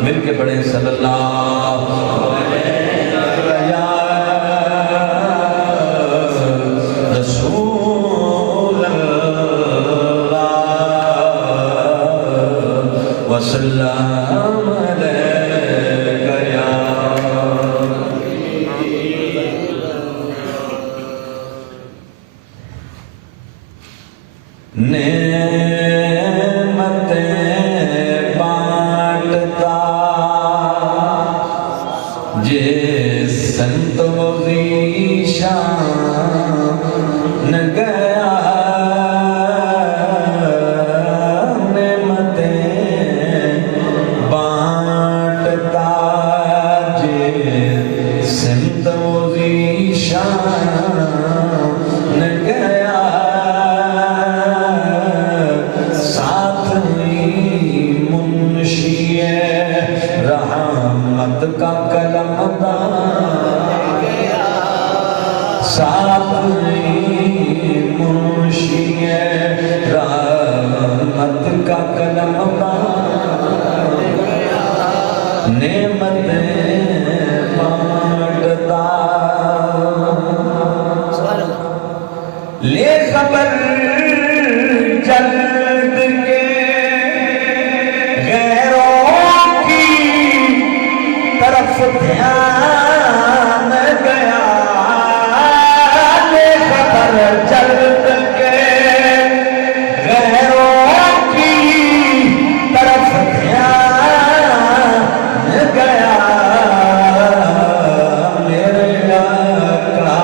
مل کے پڑھیں صلی اللہ رسول اللہ وسلم علیکہ یا سنت وزیشان گیا نعمتیں بانٹتا جے سنت وزیشان گیا ساتھ منشی رحمت کا کلم منشی رحمت کا کلم نعمتیں بانٹتا لے خبر جلد کے غیروں کی طرف دھیان گیا جلد کے غیروں کی طرف دھیان گیا میرے آقا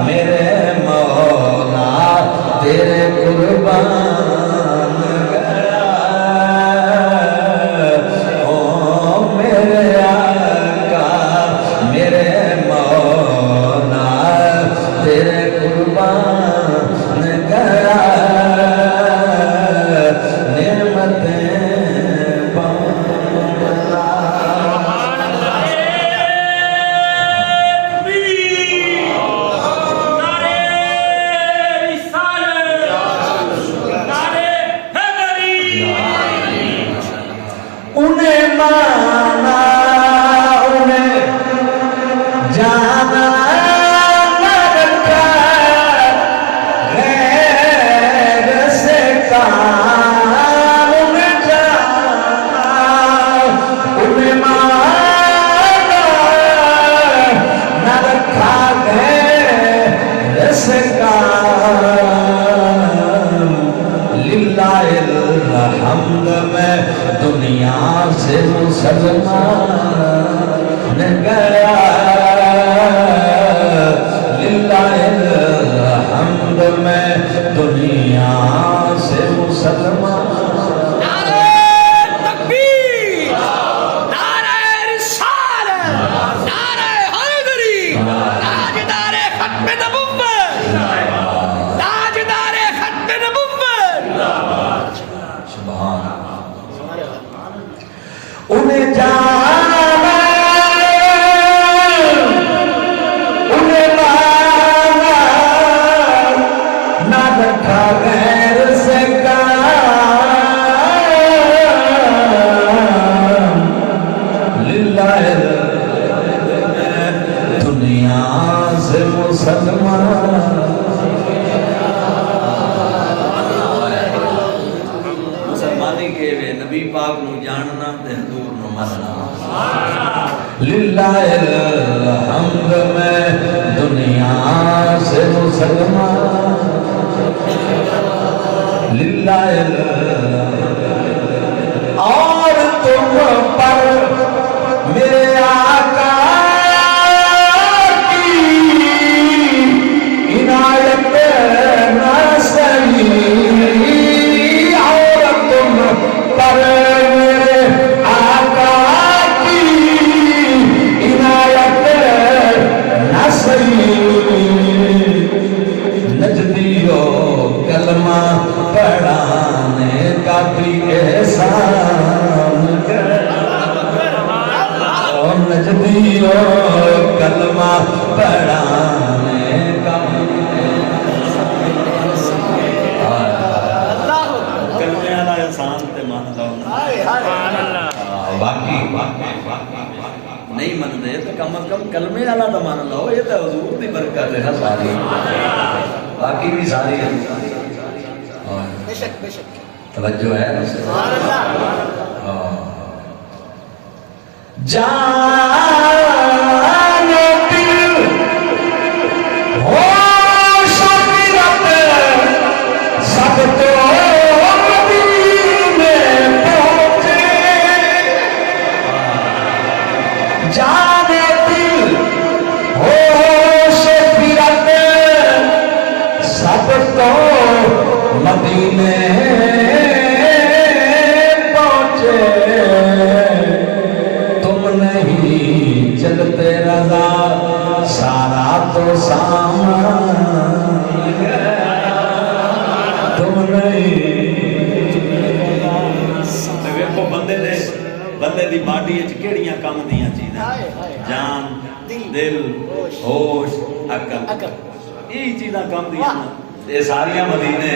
میرے مولا تیرے قربان گیا او میرے آقا میرے مولا تیرے قربان گیا نعمتیں بانٹتا انہیں مانا انہیں جانا الحمد میں دنیا سے مسلمان گیا للہ الحمد میں دنیا سے مسلمان انہیں جانا انہیں مانا نہ رکھا غیر سے کام للہ دنیا سے مسلمان مسلمانی کے نبی پاک نو جاننا تے حضور نو مننا للہ الحمد میں دنیا سے مسلمان للہ اور تم پر میرے آقا کی عنایت نہ سہی اور تم پر کلمہ پڑھانے کا بھی احسان اور نجدیو کلمہ پڑھانے کا بھی احسان من دے تو کم از کم کلمے والا تو مان لو، یہ تو حضور دی برکت ہے نا ساری، باقی بھی ساری ہے۔ بے شک بے شک توجہ ہے سبحان اللہ۔ جان دل ہوش فکرت سب تو مدینے پہنچے، جان دل ہوش فکرت سب تو مدینے چلتے رضا سارا تو سامان تم نہیں۔ ویکھو بندے دی باڈی وچ کیڑیاں کم دیاں چیزاں، جان، دل، ہوش، عقل، یہ چیزاں کم دیاں، یہ ساریاں مدینے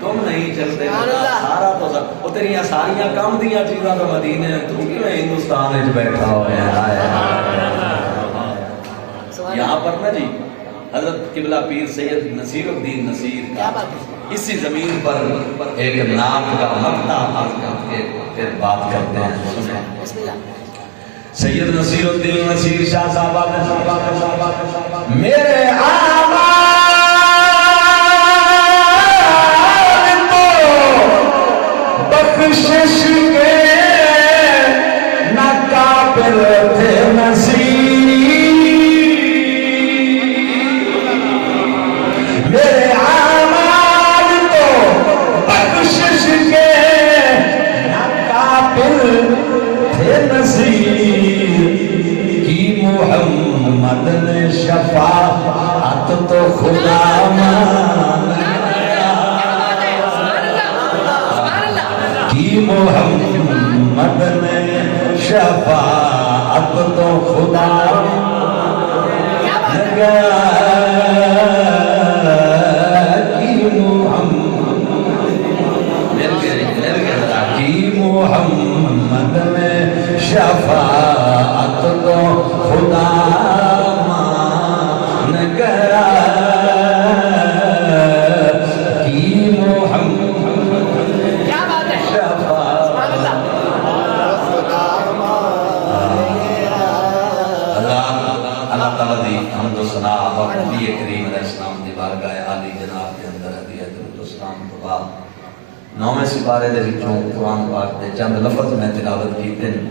تم نہیں چلتے سارا تو وہ تیریاں ساریاں کم دیاں چیزاں تو مدینے، تو کیوں ہندوستان وچ بیٹھا ہوا ہے؟ یہاں پر نا جی حضرت قبلہ پیر سید نصیر الدین نصیر کا اسی زمین پر ایک نام کا مقطع عرض کر کے پھر بات کرتے ہیں۔ سید نصیر الدین نصیر شاہ صاحب میرے آمال تو بخشش کے نہ قابل تھے نصیر، میرے آمال تو بخشش کے نہ قابل تھے نصیر، کی محمد نے شفاعت تو خدا مانگا، کی محمد نے شفاعت تو خدا مانگا، محمد میں شفاعت تو خدا مان گیا، کی محمد شفاعت اللہ تعالیٰ دی حمد و ثنا اور نبی کریم علیہ السلام دی بارگاہ عالی جناب کے اندر ہدیہ درود و سلام کے بعد نویں سپارے دے وچوں قرآن پاک دے چند لفظ میں تلاوت کیتے ہیں۔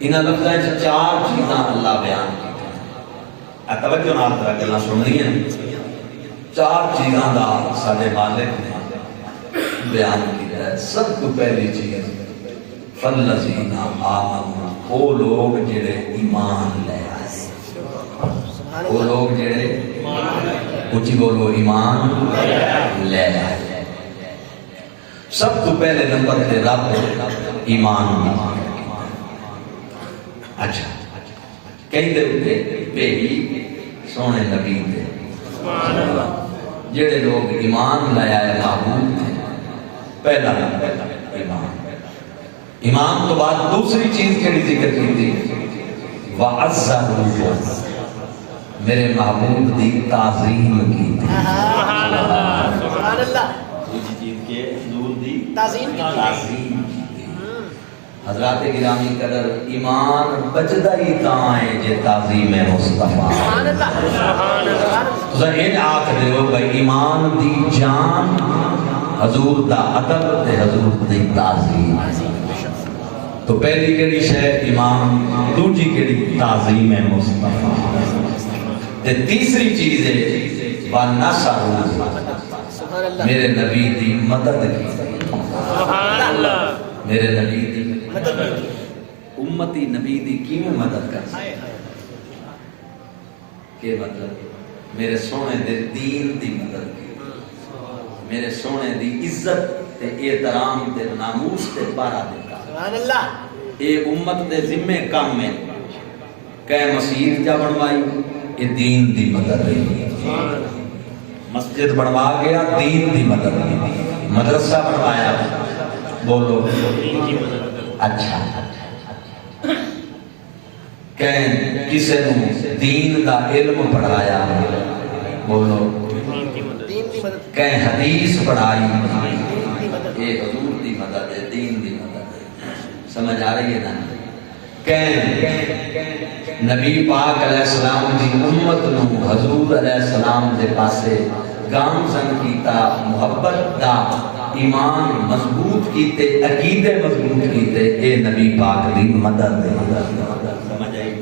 انہاں لفظاں وچ چار چیزاں اللہ بیان کیتے ہیں، توجہ نال ذرا گلاں سننی ہیں۔ چار چیزاں دا ساڈے مالک نے بیان کیتا ہے۔ سب تو پہلی چیز فالذین آمنوا، وہ لوگ جڑے ایمان لے آئے، وہ لوگ جڑے اونچی بولو ایمان لے آئے۔ سب تو پہلے نمبر تے رب ایمان، اچھا کہیں دے اٹھے بھیجی سونے نبی دے، جڑے لوگ ایمان لے آئے معبود تھے، پہلا ایمان۔ ایمان تو بعد دوسری چیز کیڑی ذکر کی تھی، وعزّروا، میرے محبوب دی تعظیم کی تھی، سبحان اللہ، دوسری چیز کے حضور دی تعظیم کی تھی۔ حضرات گرامی قدر ایمان بچدا ہی تاں ہے جے تعظیم مصطفیٰ، سبحان اللہ، ذہن آکھ دے ہو بھائی ایمان دی جان حضور دا ادب تے حضور دی تعظیم۔ تو پہلی کیڑی شے ایمان، دوسری کیڑی تعظیم مصطفیٰ، تے تیسری چیز ہے وَنَصَرُوا، میرے نبی دی مدد کی، میرے نبی دی امتی نبی دی کیویں مدد کر سکتے، کہ مطلب میرے سونے دے دین دی مدد کی، میرے سونے دی عزت تے احترام تے ناموس تے پارا دیتا، سبحان اللہ، اے امت دے ذمے کام میں کہ مسجد جا بنوائی، اے دین دی مدد ہے، مسجد بنوا گیا دین دی مدد کی، مدرسہ بنوایا بولو اچھا، کہ کسے نو دین دا علم پڑھایا، بولو کہ حدیث پڑھائی، یہ حضور دی مدد ہے، دین دی مدد ہے، سمجھ آ رہی ہے نا؟ کہ نبی پاک علیہ السلام دی امت نو حضور علیہ السلام دے پاسے گامزن کیتا، محبت دا، ایمان مضبوط کیتے، عقیدے مضبوط کیتے، اے نبی پاک دی مدد ہے، سمجھ آئی؟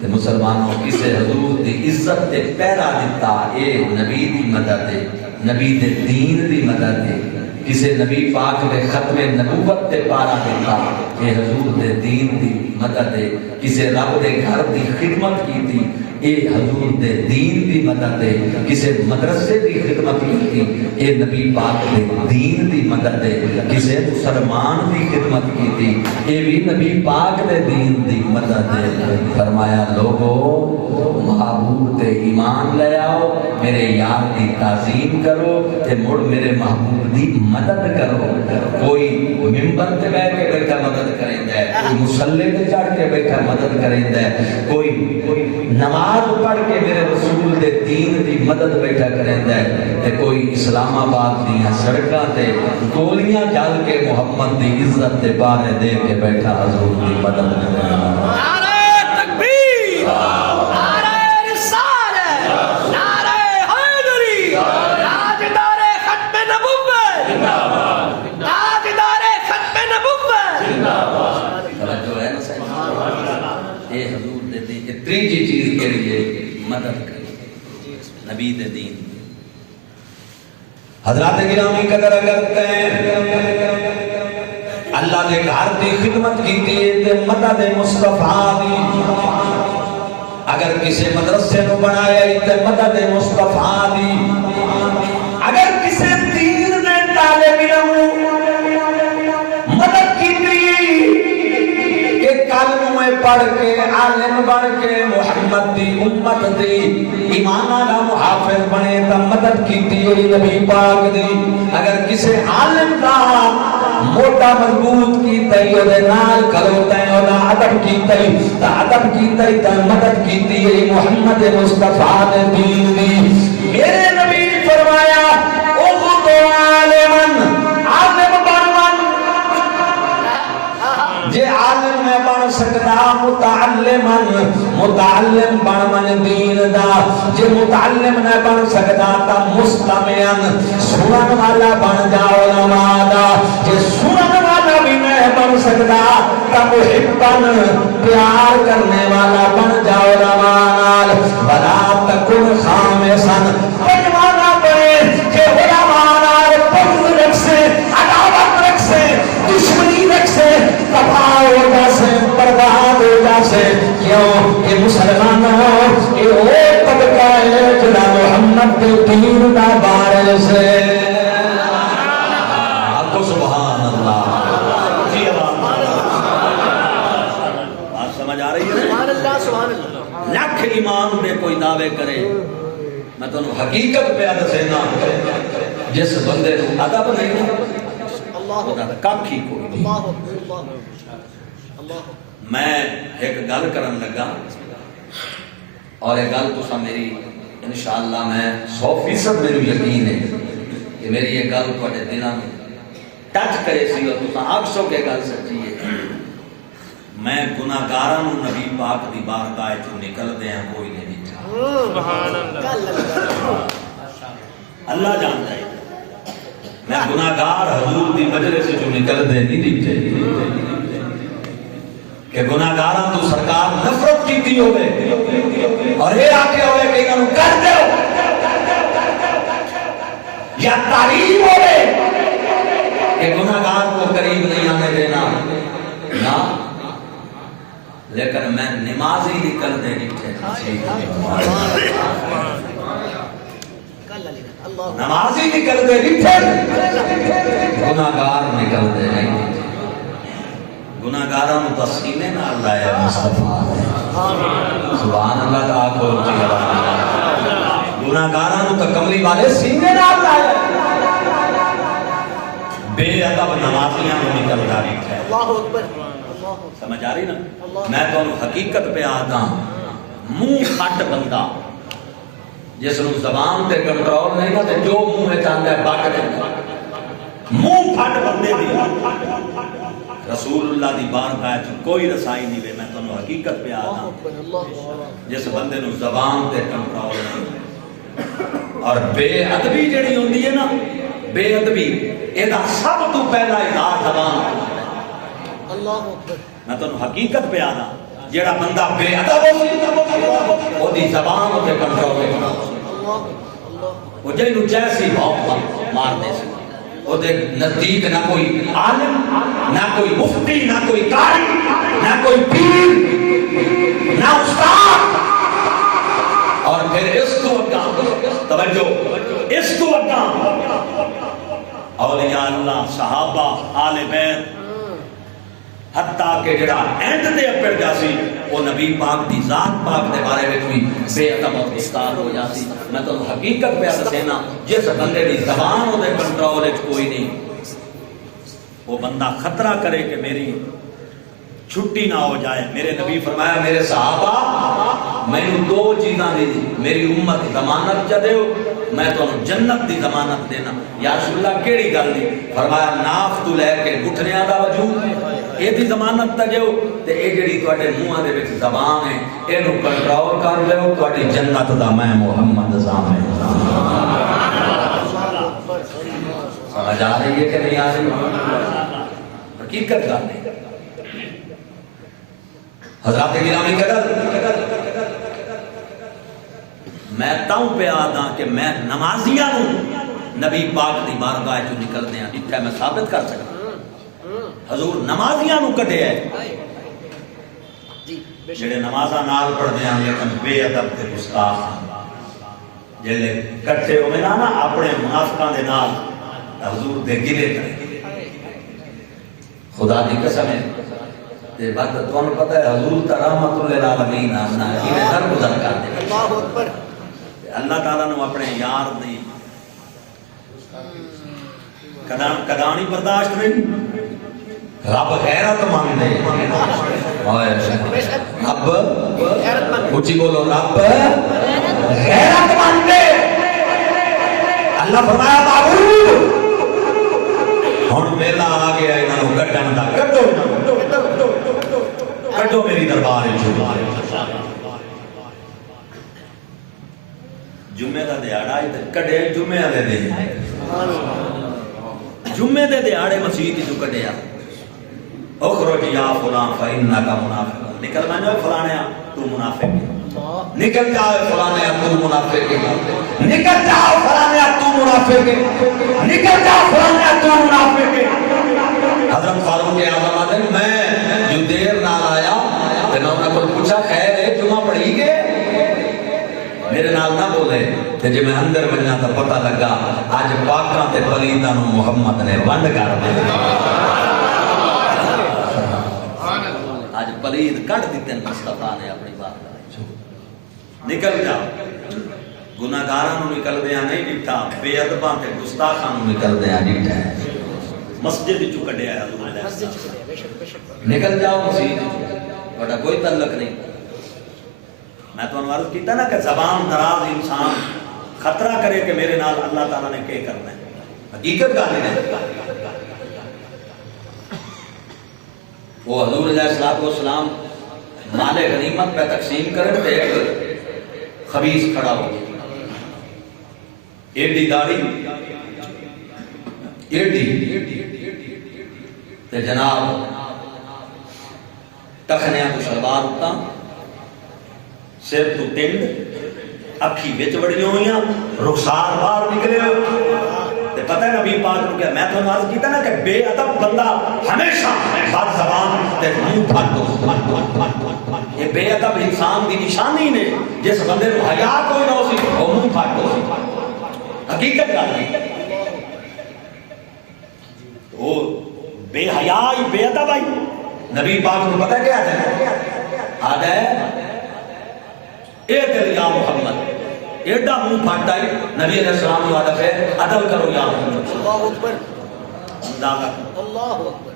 تے مسلمانوں کسے حضور دی عزت تے پیرا دیتا، اے نبی دی مدد ہے، نبی دے دین دی مدد ہے، کسے نبی پاک دے ختم نبوت تے پارا دیتا، اے حضور دے دین دی مدد ہے، کسے رب دے گھر دی خدمت کی تھی، اے حضور دے دین دی مدد ہے، کسے مدرسے دی خدمت کی تھی، اے نبی پاک دے دین دی مدد ہے، کسے مسلمان دی خدمت کی تھی، اے بھی نبی پاک دے دین دی مدد ہے۔ فرمایا لوگو محبوب تے ایمان لے آؤ، میرے یار دی تعظیم کرو تے مڑ میرے محبوب دی مدد کرو۔ کوئی ممبر تے بیٹھ کے بیٹھا مدد کریں دے، کوئی مصلی تے چڑھ کے بیٹھا مدد کریں دے، کوئی نماز پڑھ کے میرے رسول دے دین دی مدد بیٹھا کریں دے، تے کوئی اسلام آباد دیاں سڑکاں تے گولیاں چل کے محمد دی عزت تے بارے دے کے بیٹھا حضور دی مدد کریں دے۔ تیجی چیز کے لیے مدد کریں نبی دے دین۔ حضرات گرامی قدر کرتے ہیں، اللہ دے گھر دی خدمت کی تے مدد مصطفیٰ دی، اگر کسی مدرسے نو بنایا تے مدد مصطفیٰ دی، اگر کسی دین دے طالب علم مدد کی کلمہ پڑھ کے عالم بن کے محمد دی امت دی ایمان والا محافظ بنے تا مدد کیتی ہے نبی پاک دی، اگر کسی عالم دا موٹا مضبوط کیتا ہے اودے نال کھلوتا ہے اودا ادب کیتا ہے تا ادب کیتا ہے تا مدد کیتی ہے محمد مصطفیٰ دے دین دی۔ میرے نبی فرمایا او تو عالمن، عالم بنون جے عالم میں بن سکتا، متعلمن متعلم بن من دین دا، جے متعلم نہ بن سکتا تا مستمعن سنن والا بن جا علماء دا، جے سنن والا بھی نہ بن سکتا تا محبن پیار کرنے والا بن جا علماء نال، بلا تکن خامسن بنوانا بنے جے علماء نال بغض رکھ سے، عداوت رکھ سے، دشمنی رکھ سے، تباہ ہو جا سے، برباد ہو جا سے، کیوں کہ مسلمانوں یہ وہ طبقہ ہے جنہ محمد کے دین دا بارے سے۔ آپ کو سبحان اللہ، جی بات سمجھ آ رہی ہے؟ سبحان اللہ، سبحان اللہ۔ لاکھ ایمان دے کوئی دعوے کرے، میں تو حقیقت پہ دسینا، جس بندے کو ادب نہیں کاکھی کوئی نہیں۔ میں ایک گل کرن لگا اور ایک گل تو میری انشاءاللہ میں 100% میرے یقین ہے کہ میری یہ گل تھوڑے دلوں میں ٹچ کرے سی اور تو آکسو کے گل سچی ہے۔ میں گناہگاراں نوں نبی پاک دی بارگاہ چوں نکل دے ہیں کوئی نہیں دیکھا۔ سبحان اللہ، اللہ جانتا ہے میں گناہگار حضور دی مجلس سے جو نکل دے نہیں دیکھتے کہ گناہگاراں تو سرکار نفرت کیتی ہوئے اور یہ آکے ہوئے کہ انہوں کر دے ہو یا تعریف ہوئے کہ گناہگار کو قریب نہیں آنے دینا نا، لیکن میں نمازی نکل دے دیکھتے نمازی نکل دے دیکھتے گناہگار نکل دے نہیں۔ گناہگاراں نوں تسکینے نال لایا مصطفیٰ، سبحان اللہ کا آکھو گناہگاراں نوں تے کملی والے سینے نال لایا، بے ادب نمازیاں نوں نکل دا دیکھا۔ اللہ اکبر، سمجھ آ رہی نا؟ میں تو حقیقت پہ آتا منہ پھٹ بندہ جس نو زبان تے کنٹرول نہیں نا تے جو منہ میں چاہتا ہے بک دیتا منہ پھٹ بندے دی رسول اللہ دی بارگاہ وچ کوئی رسائی نہیں وے. میں تانوں حقیقت پہ آتا جس بندے نو زبان تے کنٹرول نہیں اور بے ادبی جڑی ہوندی ہے نا بے ادبی ایدا سب تو پہلا اظہار زبان. میں تانوں حقیقت پہ آنا جڑا بندہ بے ادب او دی زبان تے کنٹرول نہیں او جے نو جیسی بھوک مار دے سی او دے نزدیک نہ کوئی عالم نہ کوئی مفتی نہ کوئی قاری نہ کوئی پیر نہ استاد. اور پھر اس کو توجہ اس کو اولیاء اللہ صحابہ آل بیت حتیٰ کہ جڑا اینڈ دے اپڑ جاسی وہ نبی پاک دی ذات پاک دے بارے میں بھی بے ادب اور گستاخ ہو جاسی. میں تو حقیقت پہ دسینا جس بندے دی زبان دے کنٹرول وچ کوئی نہیں وہ بندہ خطرہ کرے کہ میری چھٹی نہ ہو جائے. میرے نبی فرمایا میرے صحابہ میں دو چیزاں دی میری امت ضمانت چا دیو میں تو جنت دی ضمانت دینا. یا رسول اللہ کیڑی گل دی؟ فرمایا ناف تو لے کے گھٹنیاں دا وجود اے دی ضمانت تے جو تے اے جڑی تواڈے منہاں دے وچ زبان ہے اینو کنٹرول کر لیو تواڈی جنت دا میں محمد ضامن. سمجھ آ رہی ہے کہ نہیں آ رہی؟ حقیقت گل نہیں. حضرات گرامی قدر میں تاؤں پہ آدھا کہ میں نمازیاں ہوں نبی پاک دی بارگاہ جو نکل دیا جتھے میں ثابت کر سکتا حضور نمازیاں نو کٹے ہے جڑے نمازاں نال پڑھ دیا لیکن بے ادب تے گستاخ جڑے کٹے ہوئے نا اپنے منافقاں دے نال حضور دے گلے کرے. خدا دی قسم ہے تے بات تانوں پتہ ہے حضور تا رحمت للعالمین آمنا ہے انہیں در گزر کر دے. اللہ اکبر. اللہ تعالیٰ نے اپنے یار دی کدانی برداشت نہیں. رب غیرت مند ہے. رب اونچی بولو رب غیرت مند ہے. اللہ فرمایا معبود ہن ویلا آ گیا انہاں نو کڈن دا کڈو کڈو میری دربار وچ. جمعے دا دیہاڑا تے کڈے جمعے دے دن جمعے دے دیہاڑے مسجد جو کڈیا اخرج یا فلان فانک منافق. نکل میں جو فلانیا تو منافق نکل جاؤ فلانیا تو منافق نکل جاؤ فلانیا تو منافق نکل جاؤ فلانیا تو منافق. حضرت فاروق اعظم آتے میں جو دیر نال آیا تے میں انہاں کو پوچھا خیر ہے جمعہ پڑھی گے میرے نال نہ بولے تے جے میں اندر ونجا تے پتہ لگا اج پاکاں تے پلیتاں نو محمد نے بند کر دتا. اج پلید کٹ دتے مصطفیٰ نے اپنی بات نکل جاؤ. گناہگاراں نو نکل دیاں نہیں ڈٹھا بے ادباں تے گستاخاں نو نکل دیاں ڈٹھا. مسجد وچوں کڈیا ہے حضور نے نکل جاؤ مسجد تہاڈا کوئی تعلق نہیں. میں تو عرض کیتا نا کہ زبان دراز انسان خطرہ کرے کہ میرے نال اللہ تعالیٰ نے کیا کرنا ہے. حقیقت گالی ہے وہ حضور علیہ السلام مال غنیمت پہ تقسیم کریں تو ایک خبیث کھڑا ہو ایڈی داڑھی ایڈی تے جناب ٹخنیاں تو شلوار ہوتا سر تو ٹنڈ اکھی بچ بڑیاں ہوئیاں رخسار باہر نکلے تے پتہ ہے نبی پاک نے کیا میں تو عرض کیتا نا کہ بے ادب بندہ ہمیشہ بد زبان تے منہ پھٹ یہ بے ادب انسان دی نشانی نے جس بندے نو حیا کوئی نہ ہوسی وہ منہ پھٹ ہو حقیقت گل ہے. وہ بے حیا بے ادب آئی نبی پاک کو پتہ کیا ہے آدھا ہے اے دل یا محمد ایڈا منہ پھاٹا ہے نبی علیہ السلام نے وعدہ ہے عدل کرو یا محمد. اللہ اکبر اللہ اکبر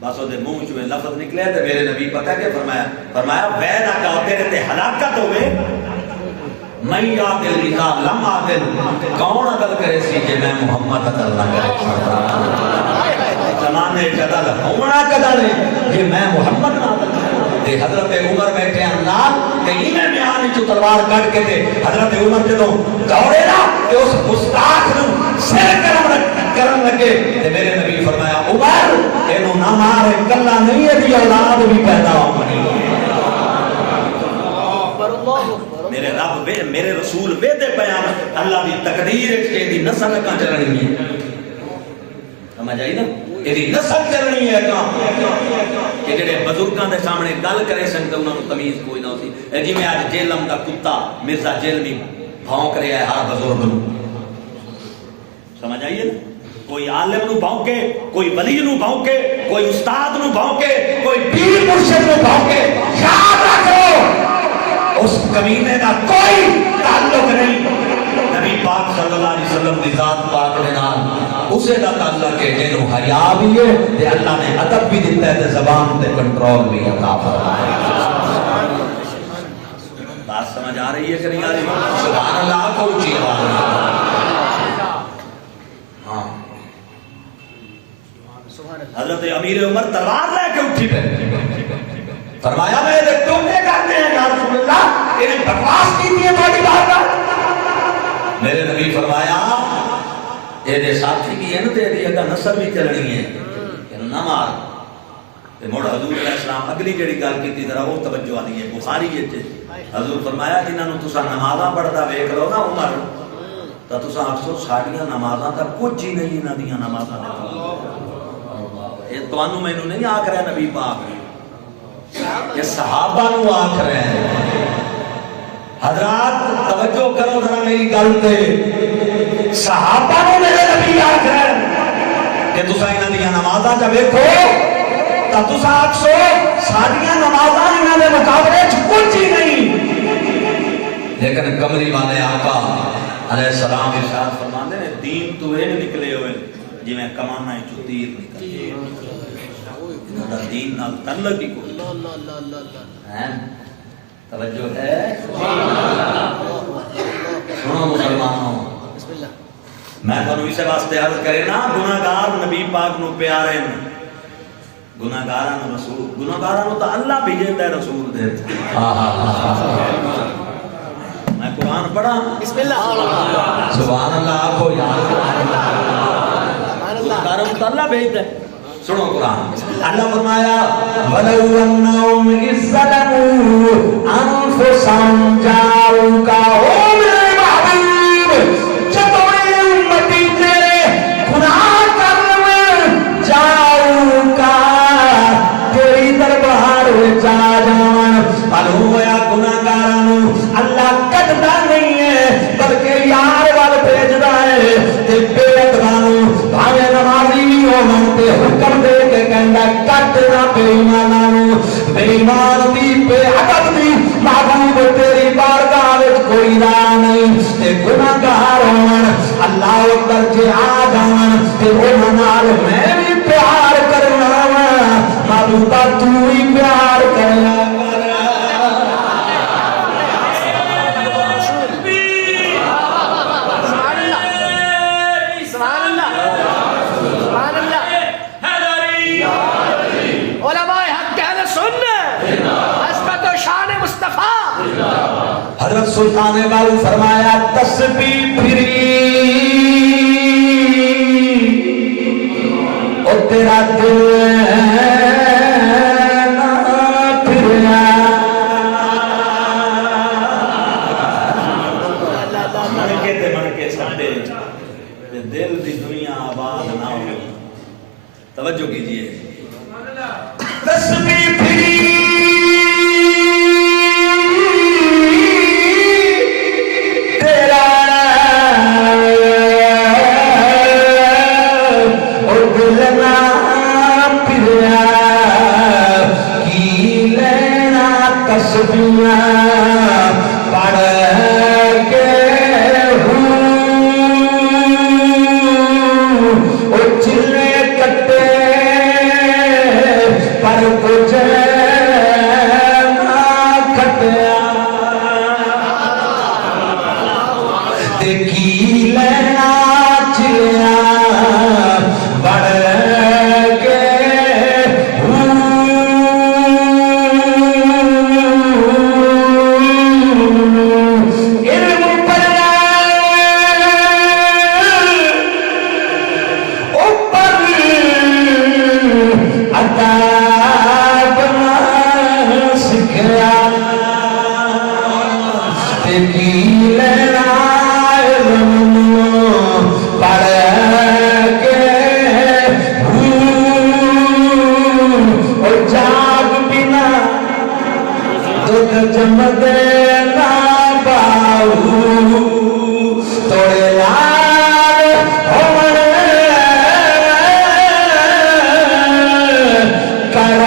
بس وہ منہ چوے لفظ نکلے تو میرے نبی پتہ کیا فرمایا ویدہ کا تیرے تے ہلاکت ہوئے میں عادل اذا لم عادل کون عدل کرے سی کہ میں محمد عدل نہ کرے زمانے عدل ہونا قدر ہے کہ میں محمد نہ عدل تے حضرت عمر بیٹھے اللہ کہیں میں میانی چو تلوار کٹ کے تے حضرت عمر جدوں دوڑے نا کہ اس گستاخ نو سر کرن لگے تے میرے نبی فرمایا عمر اینو نہ مارے کلا نہیں ہے دی اولاد بھی پیدا ہونی میرے رب میرے رسول ویدے بیان اللہ دی تقدیر ہے دی نسل کہاں چلنی ہے سمجھ آئی نا یہ نسل چلنی ہے کہ جڑے بزرگاں دے سامنے گل کرے سن تے انہاں نوں تمیز کوئی نہ ہوسی جی میں اج جیلم دا کتا مرزا جیلمی بھونک رہا ہے ہر بزرگ نوں سمجھ آئیے نا کوئی عالم نو بھونکے کوئی ولی نو بھونکے کوئی استاد نو بھونکے کوئی پیر مرشد نو بھونکے یاد رکھو اس کمینے کا کوئی تعلق نہیں نبی پاک صلی اللہ علیہ وسلم دی ذات پاک دے نال اسے دا تعلق ہے جنوں حیا بھی ہے تے اللہ نے ادب بھی دیتا ہے تے زبان تے کنٹرول بھی عطا فرمایا بات سمجھ آ رہی ہے کہ نہیں آ رہی سبحان اللہ کو اونچی آواز ہاں حضرت امیر عمر تلوار لے کے اٹھی پہ فرمایا میں نے ٹوٹے کرتے ہیں یا رسول اللہ انہیں بکواس کی تھی بڑی بات کا میرے نبی فرمایا یہ دے ساتھی کی ہے نا تیری اگا نسل بھی چلنی ہے کہ نہ مار تے موڑ حضور علیہ السلام اگلی جڑی گل کی تھی ذرا وہ توجہ آنی ہے بخاری ہے حضور فرمایا انہاں نوں تساں نمازاں پڑھدا ویکھ لو نا عمر تا تساں آکھو ساڈیاں نمازاں تا کچھ ہی نہیں انہاں دیاں نمازاں یہ تانوں مینوں نہیں آکھ رہا نبی پاک یہ صحابہ نو آکھ رہے ہیں حضرات توجہ کرو ذرا میری گل تے صحابہ نو میرے نبی آکھ رہے ہیں کہ تساں انہاں دیاں نمازاں چ ویکھو تا تساں آکھو ساڈیاں نمازاں انہاں دے مقابلے چ کچھ ہی نہیں لیکن کملی والے آقا علیہ السلام ارشاد فرماندے نے دین تو اے نکلے ہوئے جویں کماناں چوں تیر نکلے انہاں دین نال تعلق ہی کوئی ہیں توجہ ہے سنو مسلمانوں میں تو اسے واسطے عرض کرے نا گناہگار نبی پاک نو پیارے ہیں گناہگاراں نو رسول گناہگاراں نو تو اللہ بھیجتا ہے رسول دیتا میں قرآن پڑھا بسم اللہ سبحان اللہ آپ کو یاد گناہگاراں نو تو اللہ بھیجتا ہے سنو قرآن اللہ فرمایا وَلَوْ أَنَّهُمْ إِذْ ظَلَمُوا أَنفُسَهُمْ جَاءُوكَ میرے محبوب جب امتی تیرے گناہ کرنے جاؤں کا تیری دربار جا جان معلوم ہوا گناہگاراں اللہ کٹدا نہیں ہے بلکہ یار وال بھیجدا ہے تے بے ادباں بھاوے نمازی بھی ہون تے حکم دے کے کہندا کٹ نہ بے ایماناں بے ایمان دی بے ادب دی محبوب تیری بارگاہ وچ کوئی راہ نہیں تے گناہگار ہون اللہ اکبر جے آ جان تے انہاں نال میں بھی پیار کرنا وا محبوبہ تو ہی پیار کرنا حضرت سلطان باو فرمایا تسبیح پھری او تیرا دل نہ پھریا من کے ساڈے دل دی دنیا آباد نہ ہو توجہ کیجئے تسبیح پھری کی لینا چلیا بڑھ کے علم پر اوپر ادب سکھیا کی لینا پڑھ کے اور جاگ بنا دودھ جم دینا باہو توڑے لال ہونے کر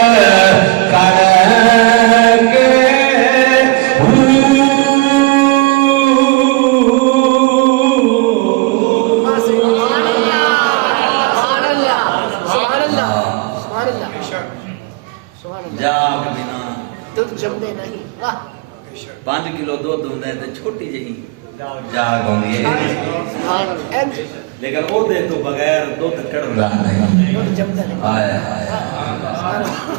جاگ بنا دودھ جمدے نہیں واہ 5 کلو دودھ ہوندا ہے تے چھوٹی جہی جاگ ہوندی ہے لیکن او دے تو بغیر دودھ کڑدا نہیں دودھ جمدے نہیں ہائے ہائے